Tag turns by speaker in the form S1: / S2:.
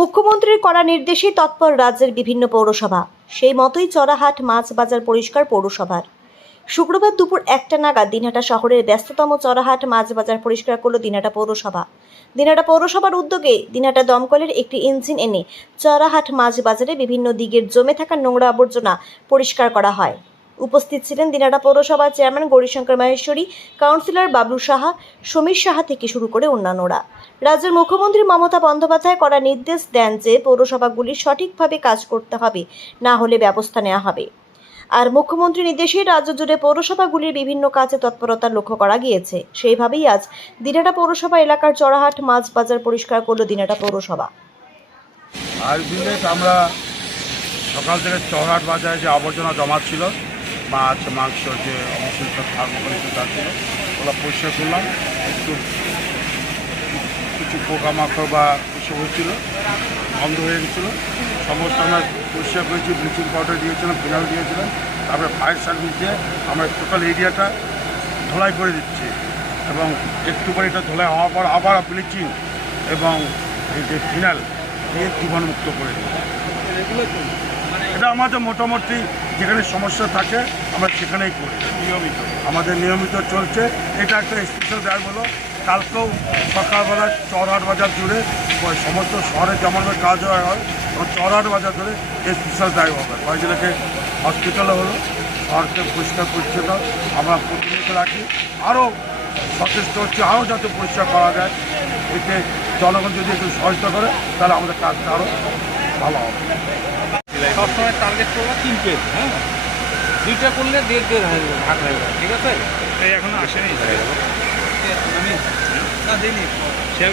S1: মুখ্যমন্ত্রীর করা নির্দেশে তৎপর রাজ্যের বিভিন্ন পৌরসভা। সেই মতোই চড়াহাট মাছ বাজার পরিষ্কার পৌরসভার। শুক্রবার দুপুর একটা নাগাদ দিনহাটা শহরের ব্যস্ততম চড়াহাট মাছ বাজার পরিষ্কার করল দিনহাটা পৌরসভা। দিনহাটা পৌরসভার উদ্যোগে দিনহাটা দমকলের একটি ইঞ্জিন এনে চড়াহাট মাছ বাজারে বিভিন্ন দিকের জমে থাকা নোংরা আবর্জনা পরিষ্কার করা হয়। উপস্থিত ছিলেন দিনহাটা পৌরসভার চেয়ারম্যান গৌরীশঙ্কর মাহেশ্বরী, কাউন্সিলর বাবলু সাহা, সমীর সাহা থেকে শুরু করে অন্যান্যরা। রাজ্যের মুখ্যমন্ত্রী মমতা বন্দ্যোপাধ্যায় করা নির্দেশ দেন যে পৌরসভাগুলি সঠিকভাবে কাজ করতে হবে, না হলে ব্যবস্থা নেওয়া হবে। আর মুখ্যমন্ত্রী নির্দেশে রাজ্য জুড়ে পৌরসভাগুলির বিভিন্ন কাজে তৎপরতা লক্ষ্য করা গিয়েছে। সেইভাবেই আজ দিনাটা পৌরসভা এলাকার চড়াহাট মাছ বাজার পরিষ্কার করল দিনাটা পৌরসভা।
S2: দিনে আমরা সকাল থেকে চৌহাট বাজারে যে আবর্জনা জমা ছিল মাছ মাংস যে অবশিষ্ট থার্মোকলিষ্ট যা ছিল ওগুলো পরিষ্কার করলাম। একটু কিছু পোকামাকড় বা কিছু হয়েছিল, বন্ধ হয়ে গেছিল। সমস্ত আমরা পরিষ্কার করেছি, ব্লিচিং পাউডার দিয়েছিলাম ফিনাল দিয়েছিলাম। তারপরে ফায়ার সার্ভিস দিয়ে আমরা টোটাল এরিয়াটা ধোলাই করে দিচ্ছি। এবং একটু করে এটা ধোলাই হওয়ার পর আবার ব্লিচিং এবং এই যে ফিনাল দিয়ে জীবাণুমুক্ত করে দিই এটা আমাদের মোটামুটি যেখানে সমস্যা থাকে আমরা সেখানেই করি। নিয়মিত। আমাদের নিয়মিত চলছে। এটা একটা স্পেশাল ড্রাইভ হলো কালকেও সকালবেলা চরহাট বাজার জুড়ে সমস্ত শহরে যেমনভাবে কাজ হয় হয় এবং চরহাট বাজার জুড়ে স্পেশাল ড্রাইভ হবে। কয়েকজনকে হসপিটালে হলো শহরকে পরিষ্কার পরিচ্ছন্ন আমরা প্রতিনিয়ত রাখি। আরও সচেষ্ট হচ্ছে আরও যাতে পরিষ্কার করা যায় এতে জনগণ যদি একটু সহায়তা করে তাহলে আমাদের কাজটা আরও ভালো হবে।
S3: সবসময় টার্গেট করব তিন পেজ হ্যাঁ? দুইটা করলে দেড় দেড় হয়ে যাবে ভাগ হয়ে যাবে ঠিক আছে?
S4: এই এখনও আসেনি।
S3: আমি না দিইনি।
S4: সেও